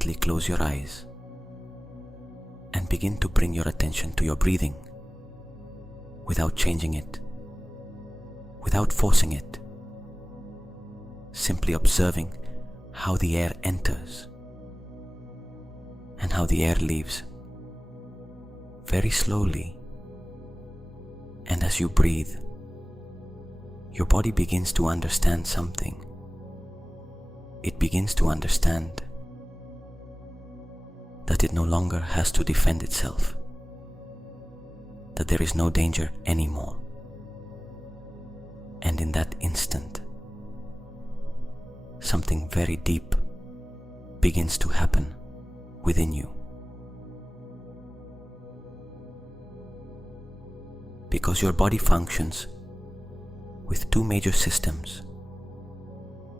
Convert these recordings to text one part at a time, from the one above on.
gently close your eyes and begin to bring your attention to your breathing without changing it, without forcing it, simply observing how the air enters and how the air leaves very slowly. And as you breathe, your body begins to understand something. It begins to understand that it no longer has to defend itself, that there is no danger anymore. And in that instant, something very deep begins to happen within you. Because your body functions with two major systems,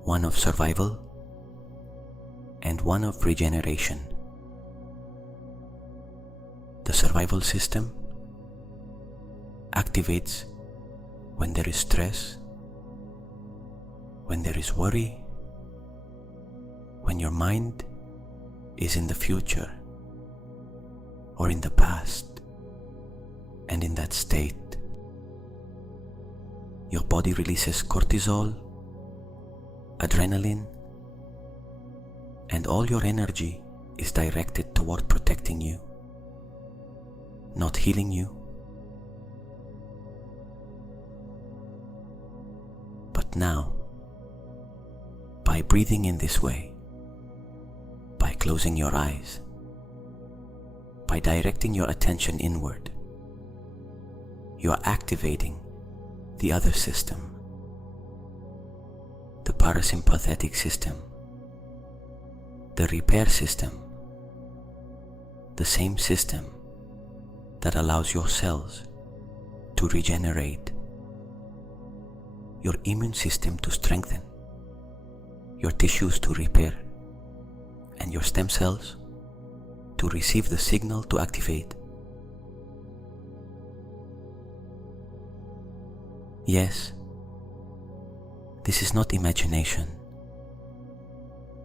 one of survival and one of regeneration. The survival system activates when there is stress, when there is worry, when your mind is in the future or in the past, and in that state, your body releases cortisol, adrenaline, and all your energy is directed toward protecting you, not healing you. But now, by breathing in this way, by closing your eyes, by directing your attention inward, you are activating the other system, the parasympathetic system, the repair system, the same system that allows your cells to regenerate, your immune system to strengthen, your tissues to repair, and your stem cells to receive the signal to activate. Yes, this is not imagination.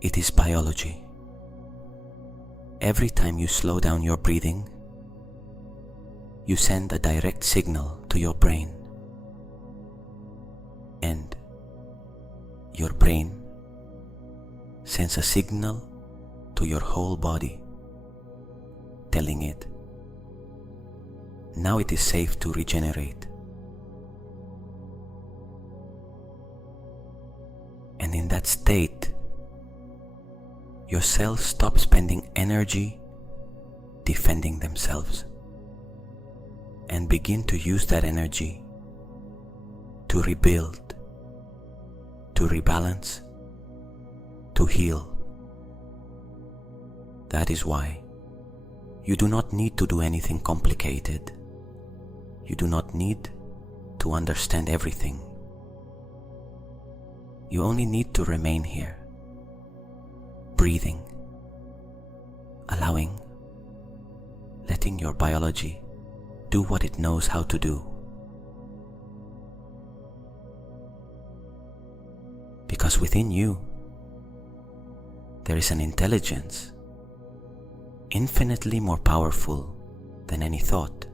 It is biology. Every time you slow down your breathing, you send a direct signal to your brain, and your brain sends a signal to your whole body, telling it, now it is safe to regenerate. And in that state, your cells stop spending energy defending themselves and begin to use that energy to rebuild, to rebalance, to heal. That is why you do not need to do anything complicated. You do not need to understand everything. You only need to remain here, breathing, allowing, letting your biology do what it knows how to do. Because within you, there is an intelligence infinitely more powerful than any thought,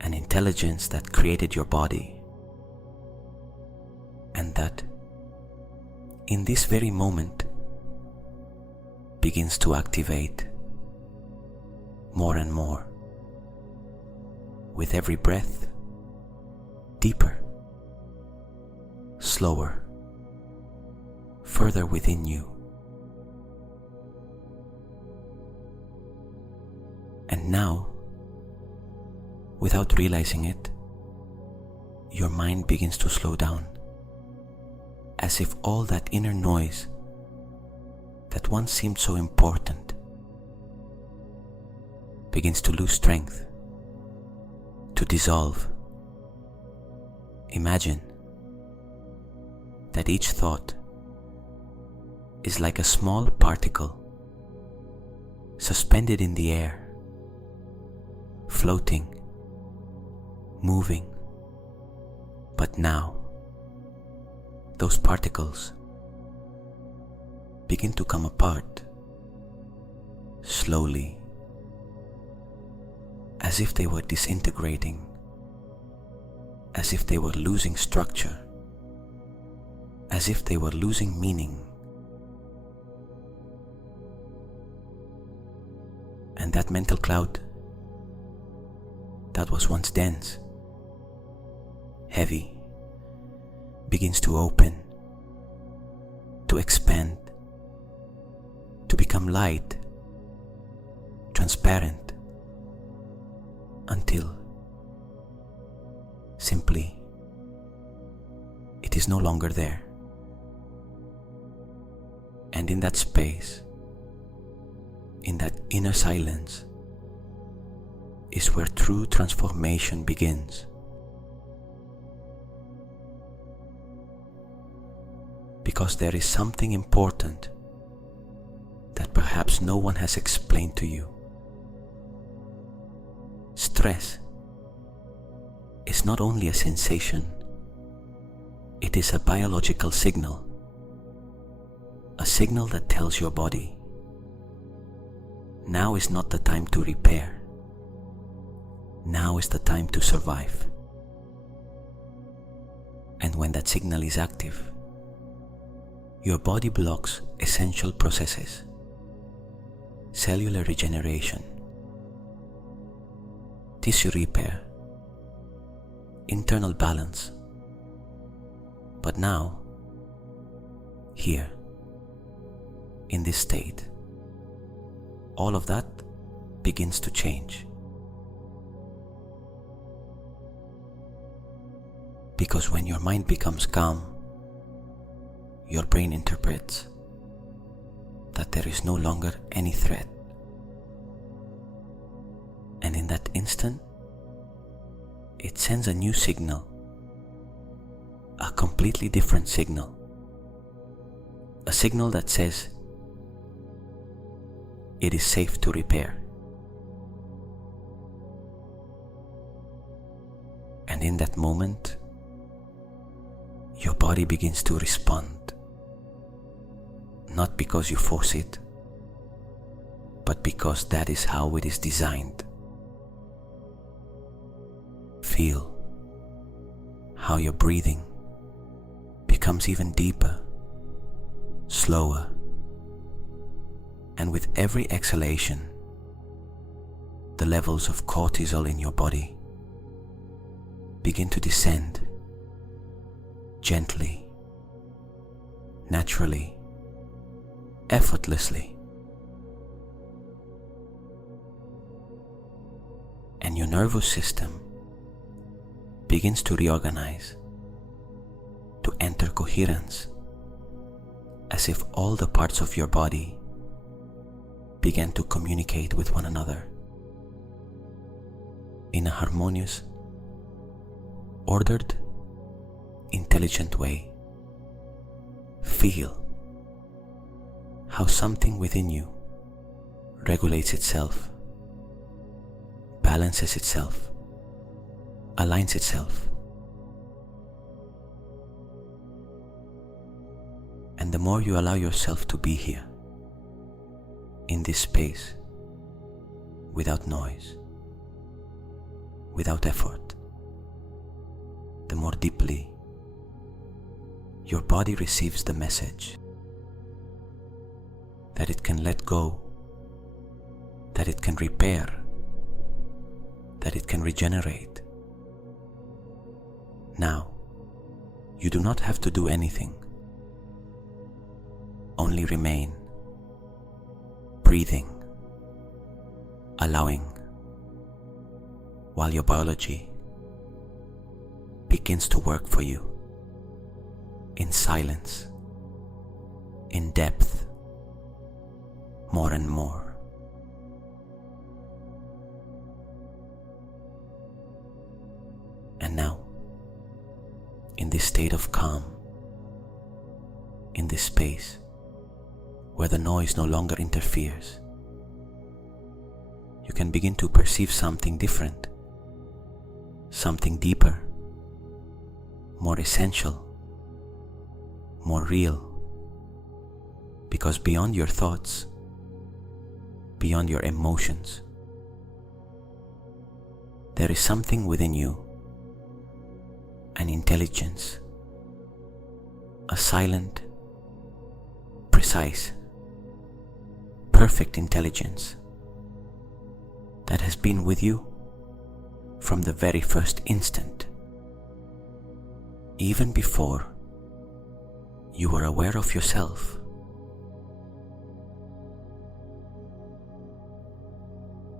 an intelligence that created your body, and that, in this very moment, begins to activate more and more, with every breath, deeper, slower, further within you. And now, without realizing it, your mind begins to slow down, as if all that inner noise that once seemed so important begins to lose strength, to dissolve. Imagine that each thought is like a small particle suspended in the air, floating, moving. But now, those particles begin to come apart slowly, as if they were disintegrating, as if they were losing structure, as if they were losing meaning. And that mental cloud that was once dense, heavy, begins to open, to expand, to become light, transparent, until simply it is no longer there. And in that space, in that inner silence, is where true transformation begins. Because there is something important that perhaps no one has explained to you. Stress is not only a sensation, it is a biological signal. A signal that tells your body, now is not the time to repair. Now is the time to survive. And when that signal is active, your body blocks essential processes, cellular regeneration, tissue repair, internal balance. But now, here, in this state, all of that begins to change. Because when your mind becomes calm, your brain interprets that there is no longer any threat. And in that instant, it sends a new signal, a completely different signal, a signal that says it is safe to repair. And in that moment, your body begins to respond, not because you force it, but because that is how it is designed. Feel how your breathing becomes even deeper, slower, and with every exhalation, the levels of cortisol in your body begin to descend gently, naturally, effortlessly. And your nervous system begins to reorganize, to enter coherence, as if all the parts of your body began to communicate with one another in a harmonious, ordered, intelligent way. Feel how something within you regulates itself, balances itself, aligns itself. And the more you allow yourself to be here, in this space, without noise, without effort, the more deeply your body receives the message that it can let go, that it can repair, that it can regenerate. Now, you do not have to do anything. Only remain, breathing, allowing, while your biology begins to work for you in silence, in depth, more and more. And now, in this state of calm, in this space where the noise no longer interferes, you can begin to perceive something different, something deeper, more essential, more real, because beyond your thoughts, beyond your emotions. There is something within you, an intelligence, a silent, precise, perfect intelligence that has been with you from the very first instant, even before you were aware of yourself.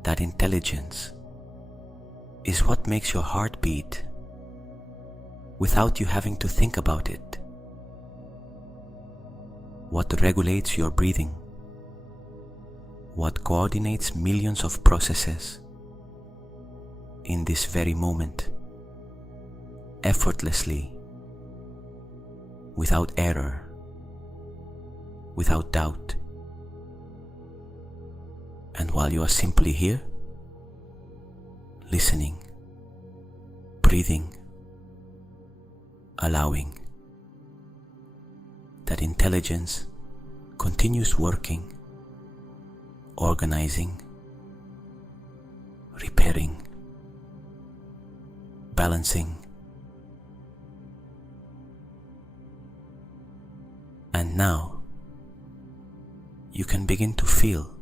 That intelligence is what makes your heart beat without you having to think about it, what regulates your breathing, what coordinates millions of processes in this very moment, effortlessly, without error, without doubt. And while you are simply here, listening, breathing, allowing, that intelligence continues working, organizing, repairing, balancing. And now you can begin to feel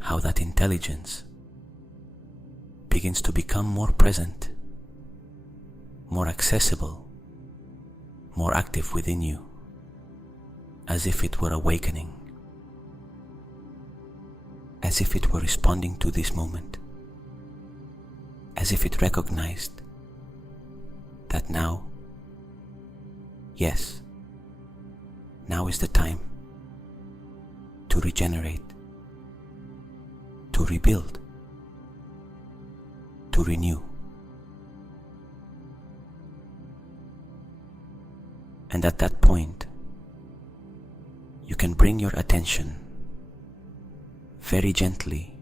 how that intelligence begins to become more present, more accessible, more active within you, as if it were awakening, as if it were responding to this moment, as if it recognized that now, yes, now is the time to regenerate, to rebuild, to renew. And at that point, you can bring your attention very gently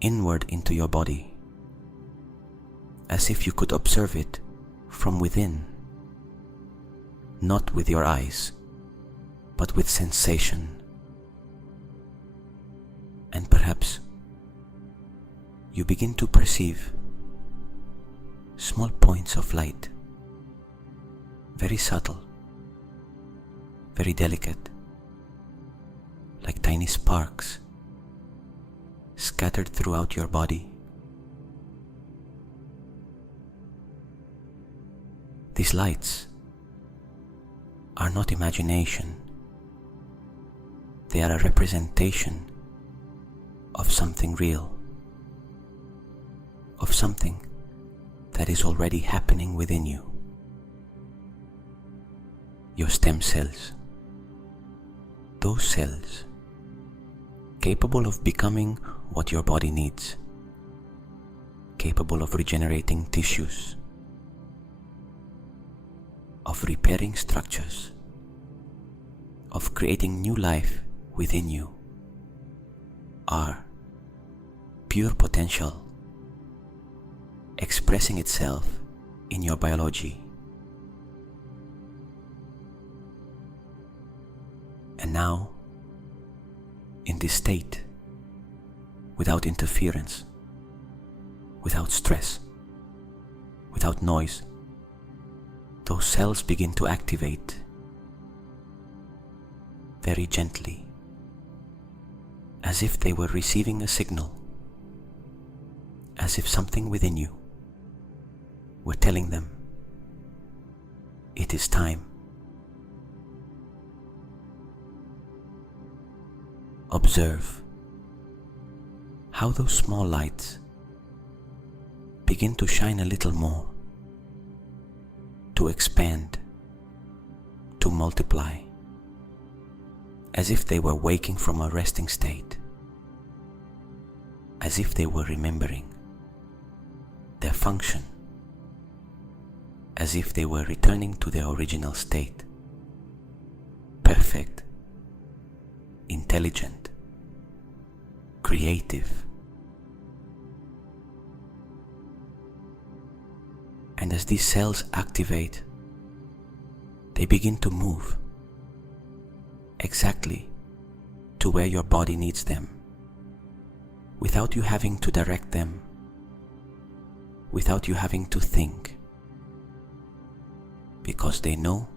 inward into your body, as if you could observe it from within, not with your eyes, but with sensation. And perhaps you begin to perceive small points of light, very subtle, very delicate, like tiny sparks scattered throughout your body. These lights are not imagination. They are a representation of something real, of something that is already happening within you. Your stem cells, those cells capable of becoming what your body needs, capable of regenerating tissues, of repairing structures, of creating new life within you, are pure potential expressing itself in your biology. And now, in this state, without interference, without stress, without noise, those cells begin to activate very gently, as if they were receiving a signal, as if something within you were telling them, it is time. Observe how those small lights begin to shine a little more, to expand, to multiply, as if they were waking from a resting state, as if they were remembering their function, as if they were returning to their original state, perfect, intelligent, creative. And as these cells activate, they begin to move exactly to where your body needs them, without you having to direct them, without you having to think, because they know,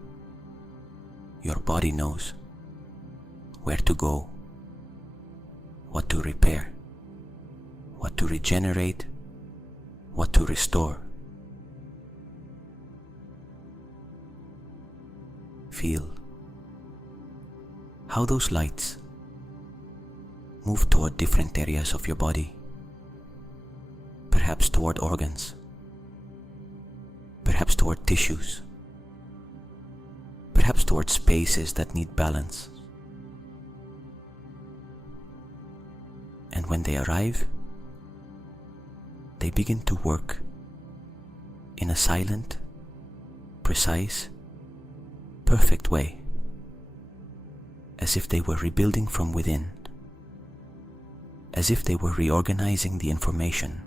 your body knows where to go, what to repair, what to regenerate, what to restore. Feel how those lights move toward different areas of your body, perhaps toward organs, perhaps toward tissues, perhaps toward spaces that need balance. And when they arrive, they begin to work in a silent, precise, perfect way, as if they were rebuilding from within, as if they were reorganizing the information,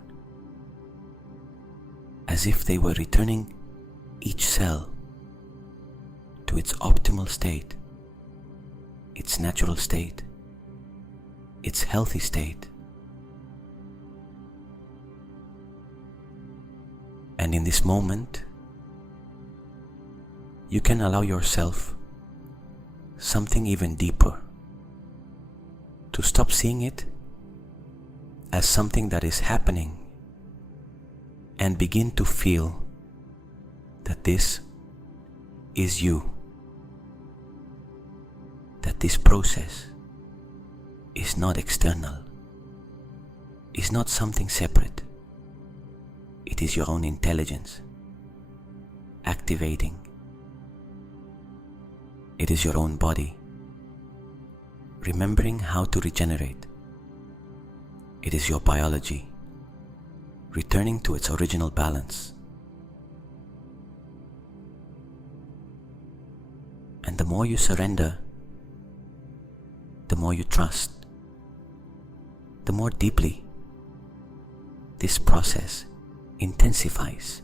as if they were returning each cell to its optimal state, its natural state, its healthy state. And in this moment, you can allow yourself something even deeper, to stop seeing it as something that is happening and begin to feel that this is you, that this process is not external, is not something separate. It is your own intelligence activating. It is your own body remembering how to regenerate. It is your biology returning to its original balance. And the more you surrender, the more you trust, the more deeply this process intensifies,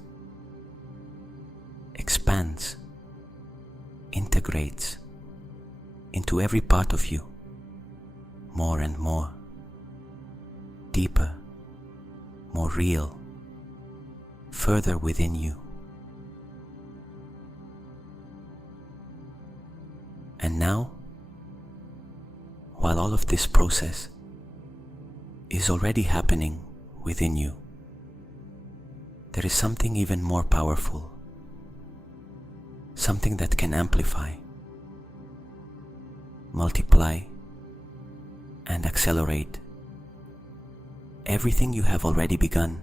expands, integrates into every part of you, more and more, deeper, more real, further within you. And now, while all of this process is already happening within you, there is something even more powerful, something that can amplify, multiply, and accelerate everything you have already begun,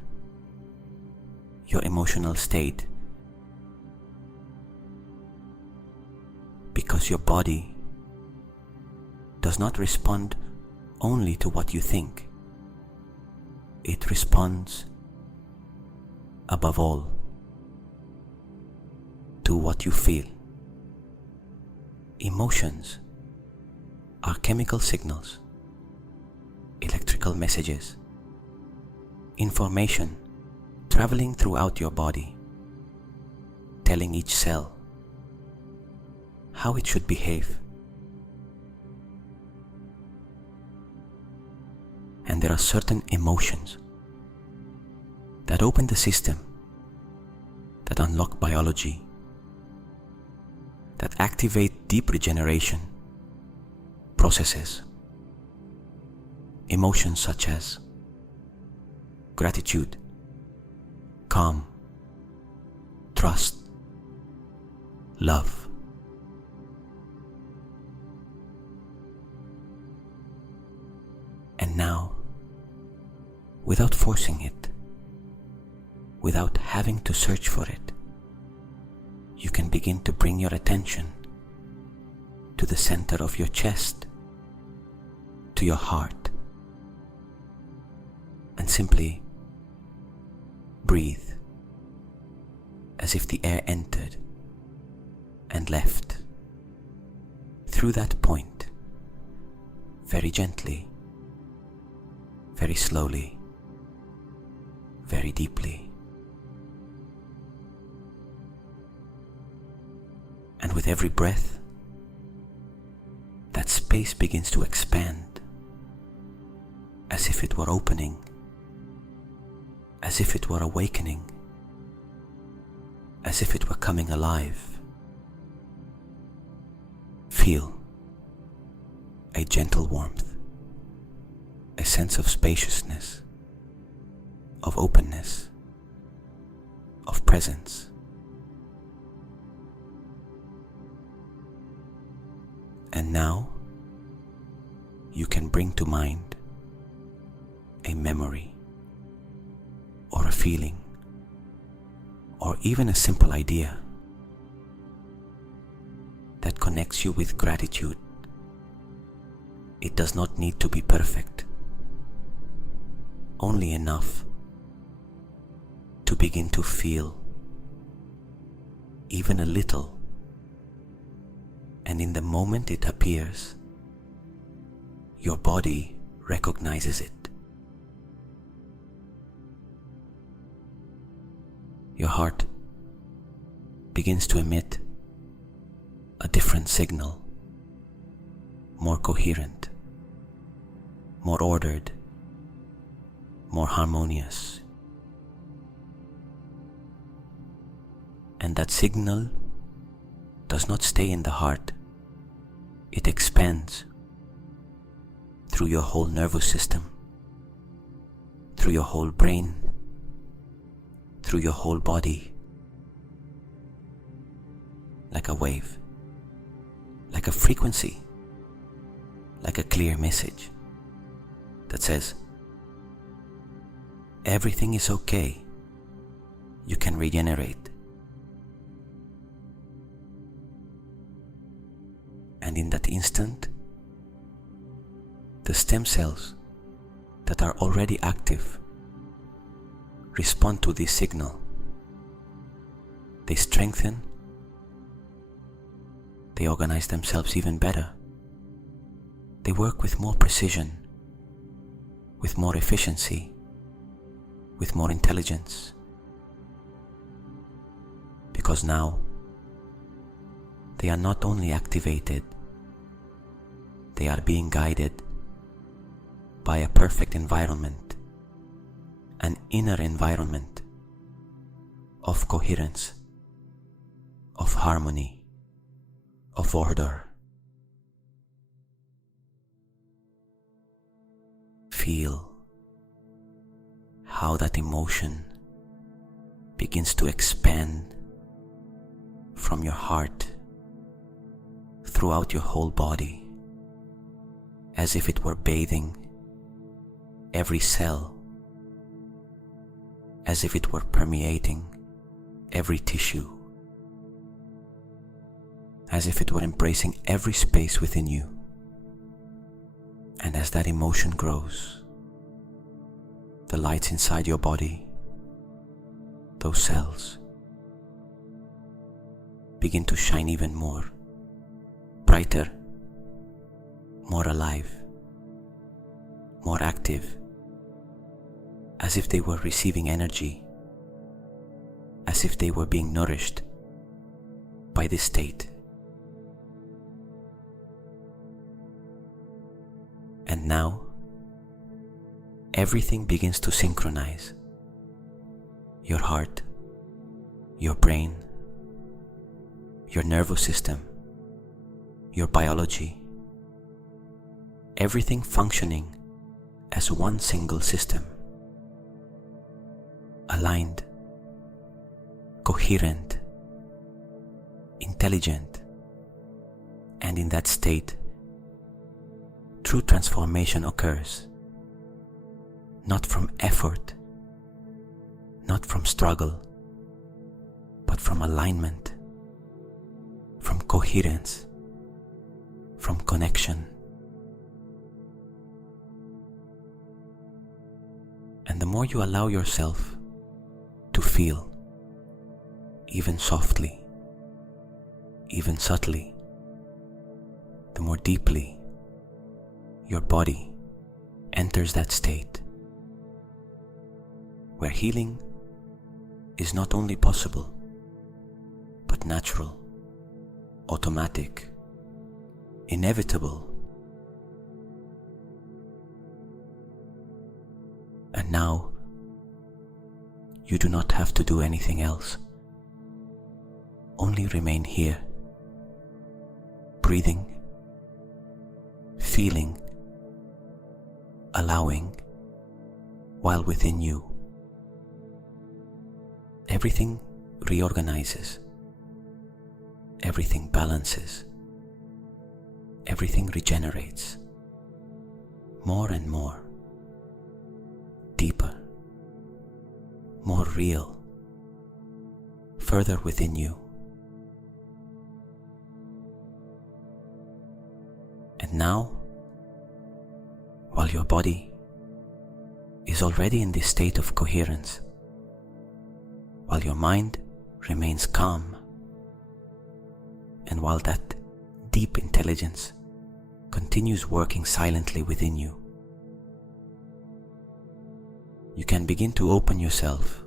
your emotional state, because your body does not respond only to what you think. It responds, above all, to what you feel. Emotions are chemical signals, electrical messages, information traveling throughout your body, telling each cell how it should behave. And there are certain emotions that open the system, that unlock biology, that activate deep regeneration processes. Emotions such as gratitude, calm, trust, love. And now, without forcing it, without having to search for it, you can begin to bring your attention to the center of your chest, to your heart, and simply breathe as if the air entered and left through that point, very gently, very slowly, very deeply. And with every breath, that space begins to expand as if it were opening, as if it were awakening, as if it were coming alive. Feel a gentle warmth, a sense of spaciousness, of openness, of presence. And now you can bring to mind a memory or a feeling or even a simple idea that connects you with gratitude. It does not need to be perfect, only enough to begin to feel even a little, and in the moment it appears, your body recognizes it. Your heart begins to emit a different signal, more coherent, more ordered, more harmonious. And that signal does not stay in the heart. It expands through your whole nervous system, through your whole brain, through your whole body, like a wave, like a frequency, like a clear message that says, everything is okay, you can regenerate. And in that instant, the stem cells that are already active respond to this signal. They strengthen, they organize themselves even better. They work with more precision, with more efficiency, with more intelligence. Because now, they are not only activated, they are being guided by a perfect environment, an inner environment of coherence, of harmony, of order. Feel how that emotion begins to expand from your heart throughout your whole body, as if it were bathing every cell, as if it were permeating every tissue, as if it were embracing every space within you. And as that emotion grows, the lights inside your body, those cells, begin to shine even more, brighter, more alive, more active, as if they were receiving energy, as if they were being nourished by this state. And now, everything begins to synchronize. Your heart, your brain, your nervous system, your biology, everything functioning as one single system, aligned, coherent, intelligent, and in that state, true transformation occurs, not from effort, not from struggle, but from alignment, from coherence, from connection. And the more you allow yourself to feel, even softly, even subtly, the more deeply your body enters that state where healing is not only possible, but natural, automatic, inevitable. And now, you do not have to do anything else. Only remain here, breathing, feeling, allowing, while within you, everything reorganizes, everything balances, everything regenerates, more and more, deeper, more real, further within you. And now, while your body is already in this state of coherence, while your mind remains calm, and while that deep intelligence continues working silently within you, you can begin to open yourself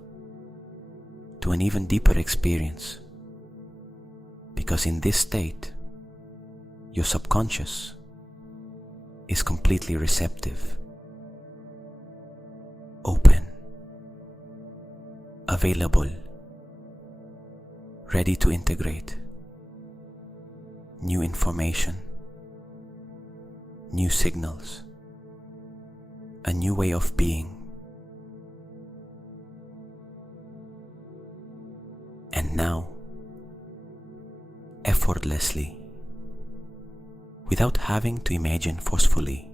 to an even deeper experience, because in this state, your subconscious is completely receptive, open, available, ready to integrate new information, new signals, a new way of being. And now, effortlessly, without having to imagine forcefully,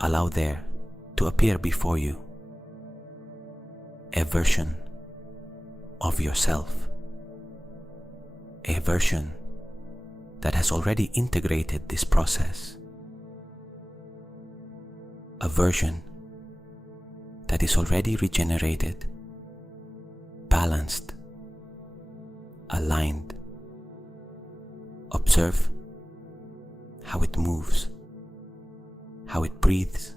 allow there to appear before you a version of yourself, a version that has already integrated this process, a version that is already regenerated, balanced, aligned. Observe how it moves, how it breathes,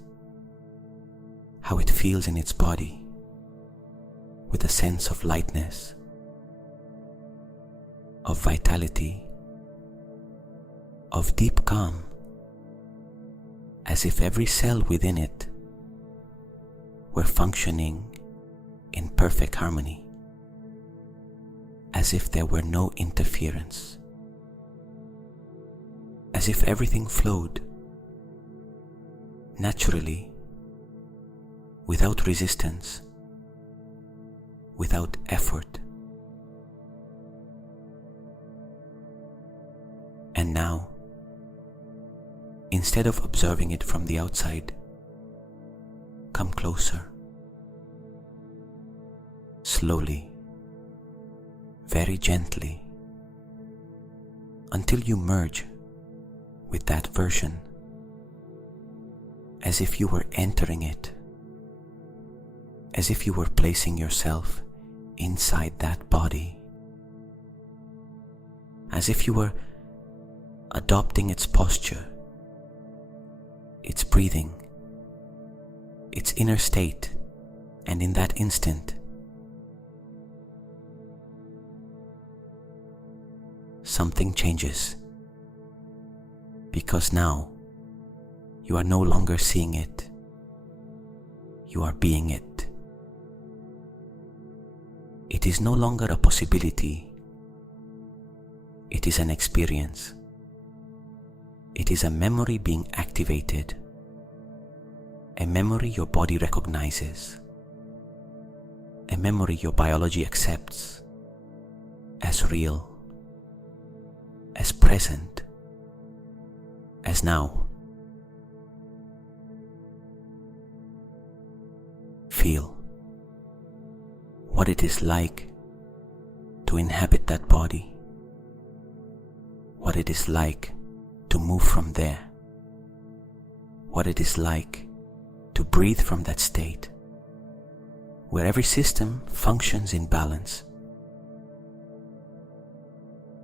how it feels in its body, with a sense of lightness, of vitality, of deep calm, as if every cell within it were functioning in perfect harmony, as if there were no interference, as if everything flowed naturally, without resistance, without effort. And now, instead of observing it from the outside, come closer, slowly, very gently, until you merge with that version, as if you were entering it, as if you were placing yourself inside that body, as if you were adopting its posture, its breathing, its inner state. And in that instant, something changes, because now you are no longer seeing it, you are being it. It is no longer a possibility, it is an experience. It is a memory being activated, a memory your body recognizes, a memory your biology accepts as real, as present, as now. Feel what it is like to inhabit that body, what it is like to move from there, what it is like to breathe from that state, where every system functions in balance,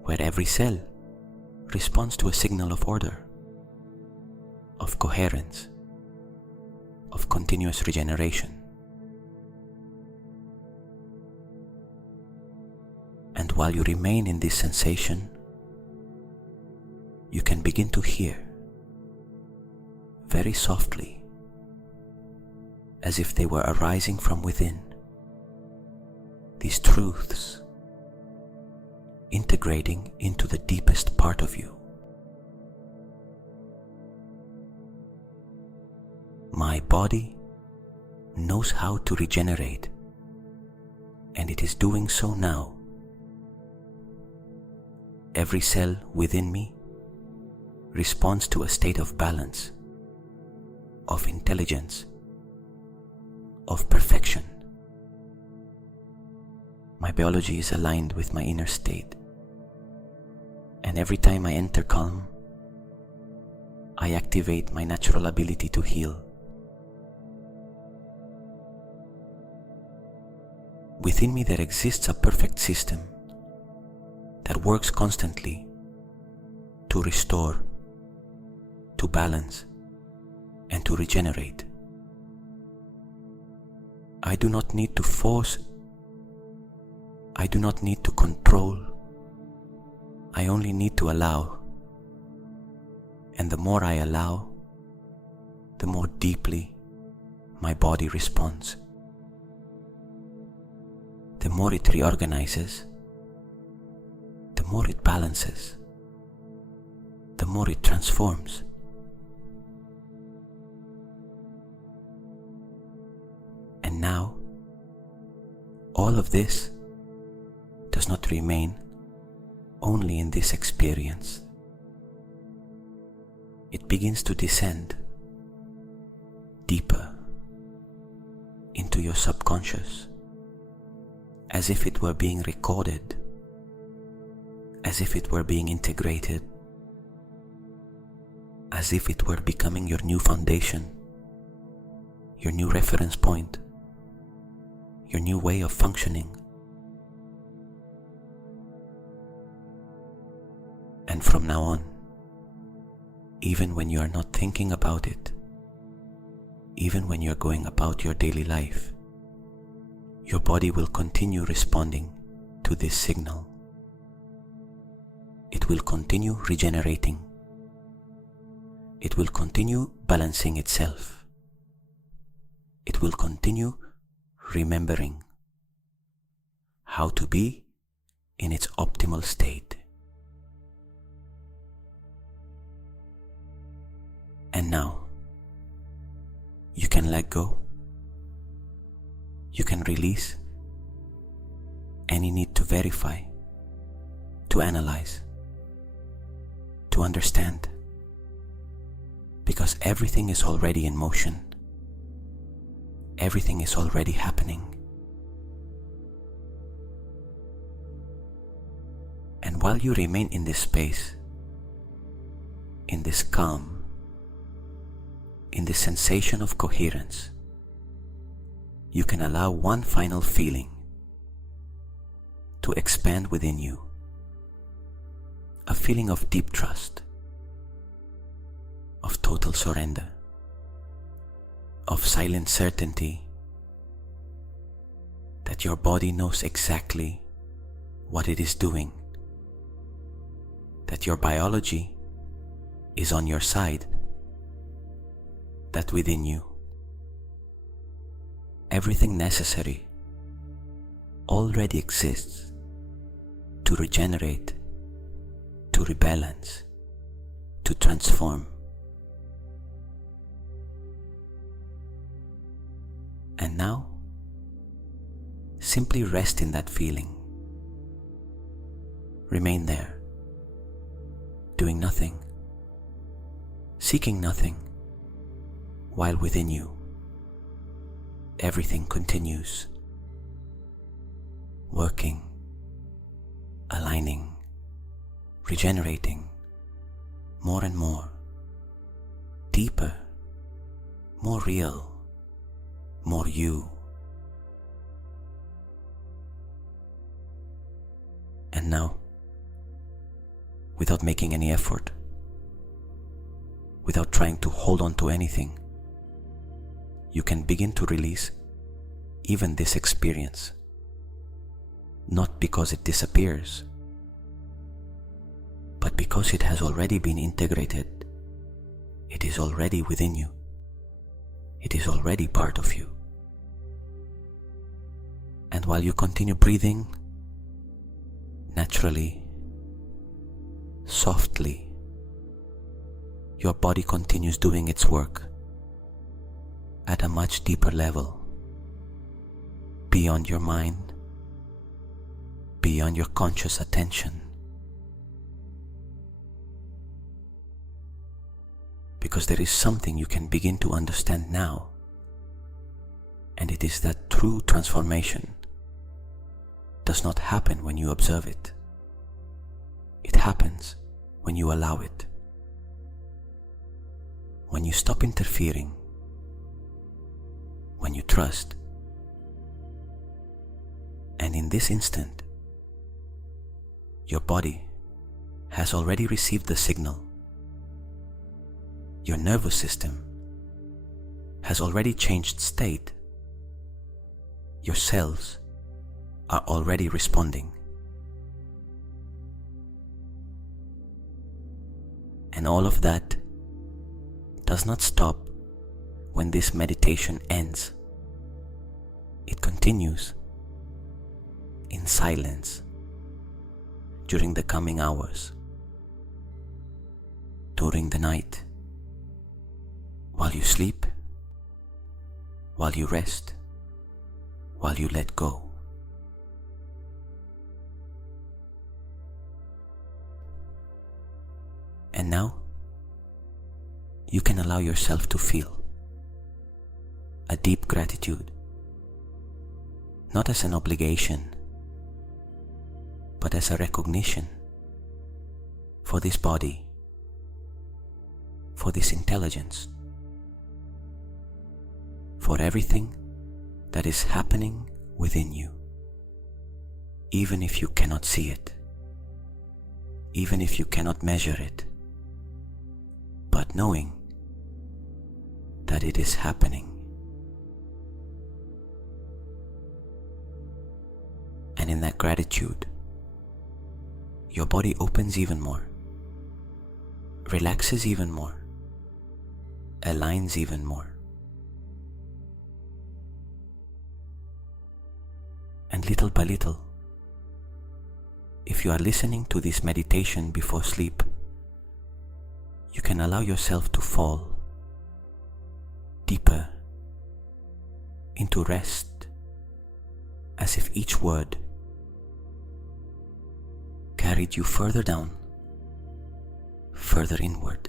where every cell responds to a signal of order, of coherence, of continuous regeneration. And while you remain in this sensation, you can begin to hear, very softly, as if they were arising from within. These truths integrating into the deepest part of you. My body knows how to regenerate, and it is doing so now. Every cell within me responds to a state of balance, of intelligence, of perfection. My biology is aligned with my inner state, and every time I enter calm, I activate my natural ability to heal. Within me there exists a perfect system that works constantly to restore, to balance, and to regenerate. I do not need to force, I do not need to control, I only need to allow. And the more I allow, the more deeply my body responds. The more it reorganizes, the more it balances, the more it transforms. And now, all of this does not remain only in this experience. It begins to descend deeper into your subconscious, as if it were being recorded, as if it were being integrated, as if it were becoming your new foundation, your new reference point, your new way of functioning. And from now on, even when you are not thinking about it, even when you're going about your daily life, your body will continue responding to this signal. It will continue regenerating. It will continue balancing itself. It will continue remembering how to be in its optimal state. And now, you can let go. You can release any need to verify, to analyze, to understand, because everything is already in motion. Everything is already happening. And while you remain in this space, in this calm, in this sensation of coherence, you can allow one final feeling to expand within you. A feeling of deep trust, of total surrender, of silent certainty that your body knows exactly what it is doing, that your biology is on your side, that within you everything necessary already exists to regenerate, to rebalance, to transform. And now, simply rest in that feeling. Remain there, doing nothing, seeking nothing, while within you everything continues, working, aligning, regenerating, more and more, deeper, more real, more you. And now, without making any effort, without trying to hold on to anything, you can begin to release even this experience, not because it disappears, but because it has already been integrated. It is already within you. It is already part of you. And while you continue breathing naturally, softly, your body continues doing its work at a much deeper level, beyond your mind, beyond your conscious attention. Because there is something you can begin to understand now, and it is that true transformation does not happen when you observe it. It happens when you allow it. When you stop interfering, when you trust. And in this instant, your body has already received the signal. Your nervous system has already changed state. Your cells are already responding. And all of that does not stop when this meditation ends. It continues in silence during the coming hours, during the night, while you sleep, while you rest, while you let go. And now, you can allow yourself to feel a deep gratitude, not as an obligation, but as a recognition for this body, for this intelligence, for everything that is happening within you, even if you cannot see it, even if you cannot measure it, but knowing that it is happening. And in that gratitude, your body opens even more, relaxes even more, aligns even more. And little by little, if you are listening to this meditation before sleep, you can allow yourself to fall deeper into rest, as if each word carried you further down, further inward,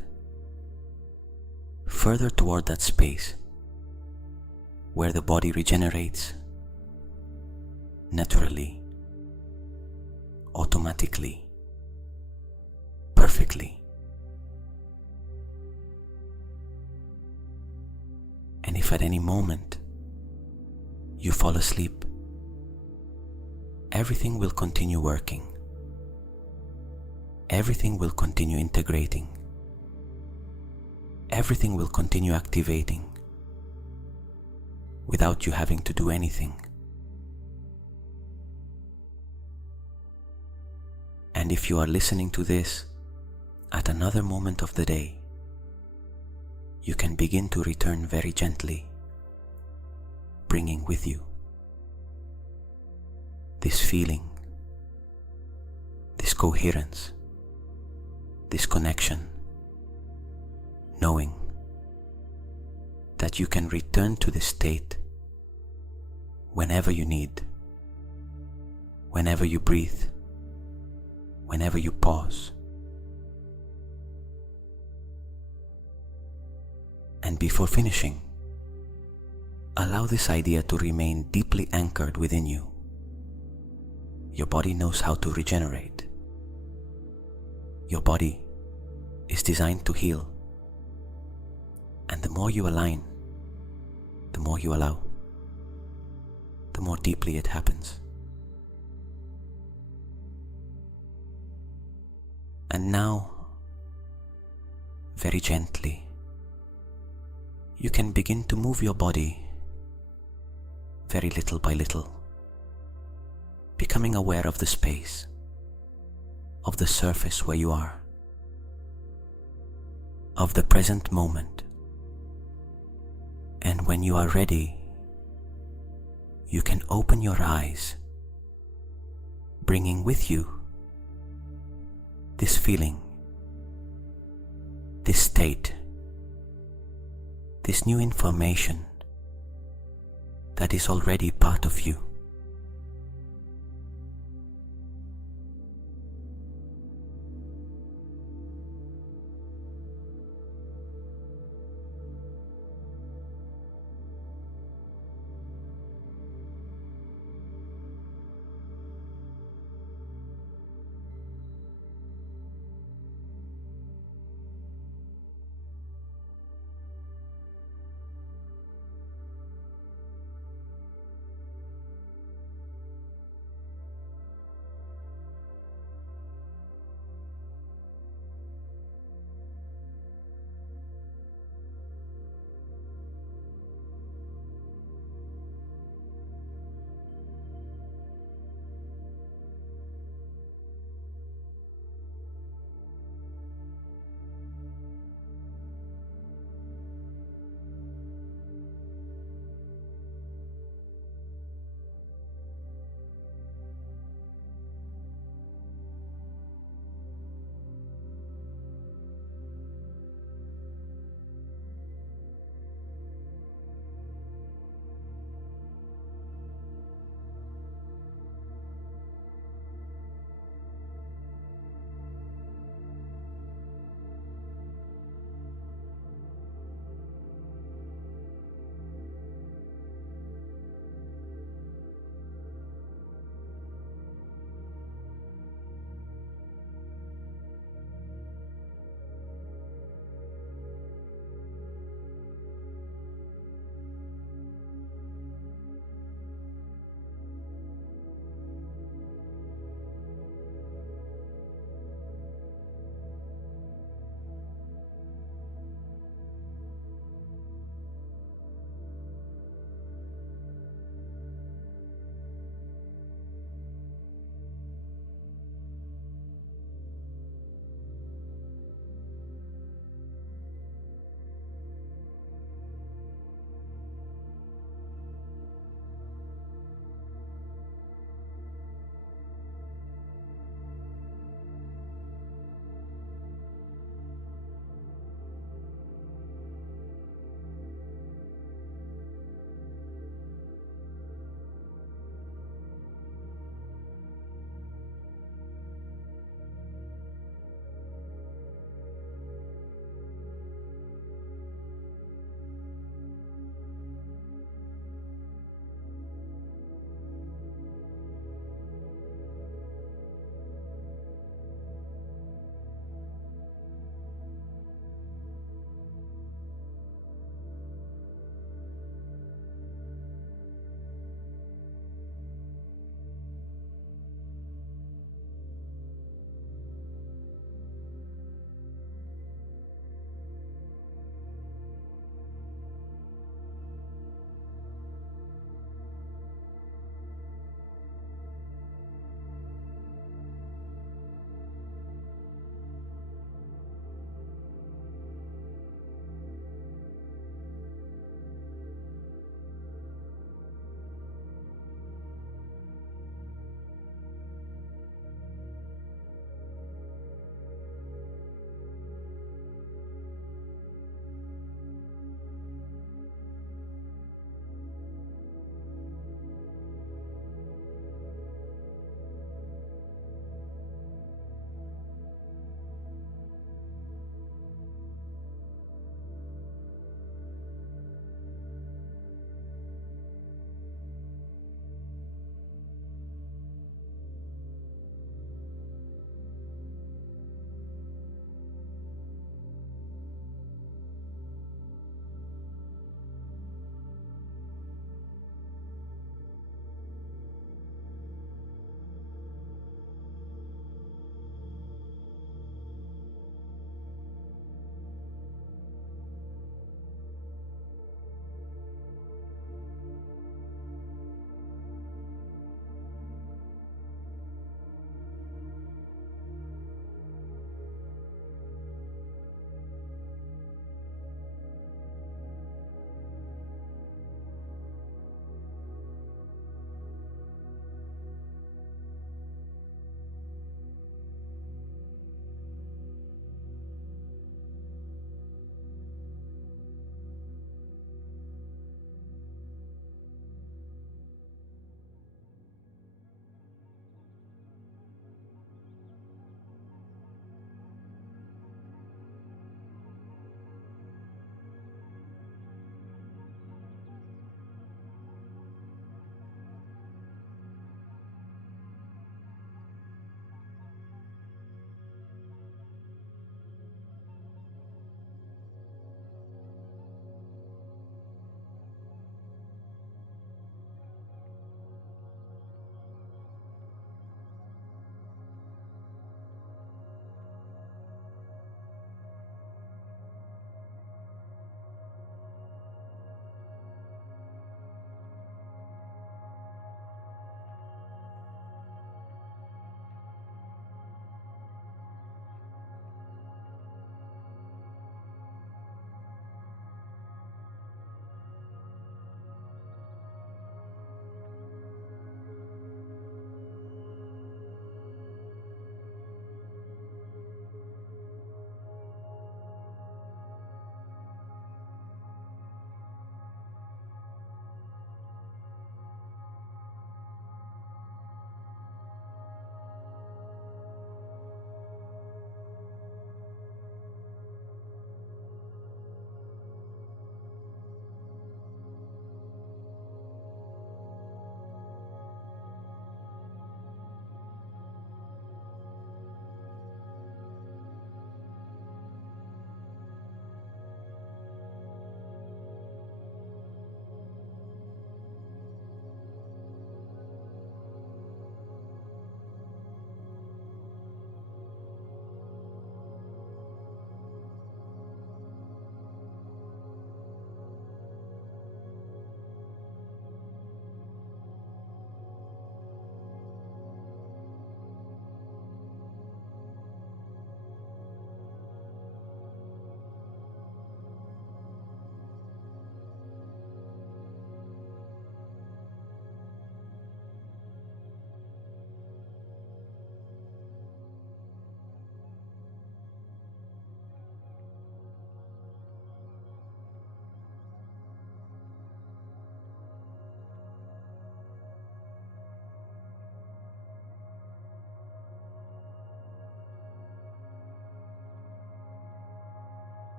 further toward that space where the body regenerates naturally, automatically, perfectly. And if at any moment you fall asleep, everything will continue working. Everything will continue integrating. Everything will continue activating without you having to do anything. And if you are listening to this at another moment of the day, you can begin to return very gently, bringing with you this feeling, this coherence, this connection, knowing that you can return to this state whenever you need, whenever you breathe, whenever you pause. And before finishing, allow this idea to remain deeply anchored within you. Your body knows how to regenerate. Your body is designed to heal. And the more you align, the more you allow, the more deeply it happens. And now, very gently, you can begin to move your body very little by little, becoming aware of the space, of the surface where you are, of the present moment, And when you are ready, you can open your eyes, bringing with you this feeling, this state, this new information that is already part of you.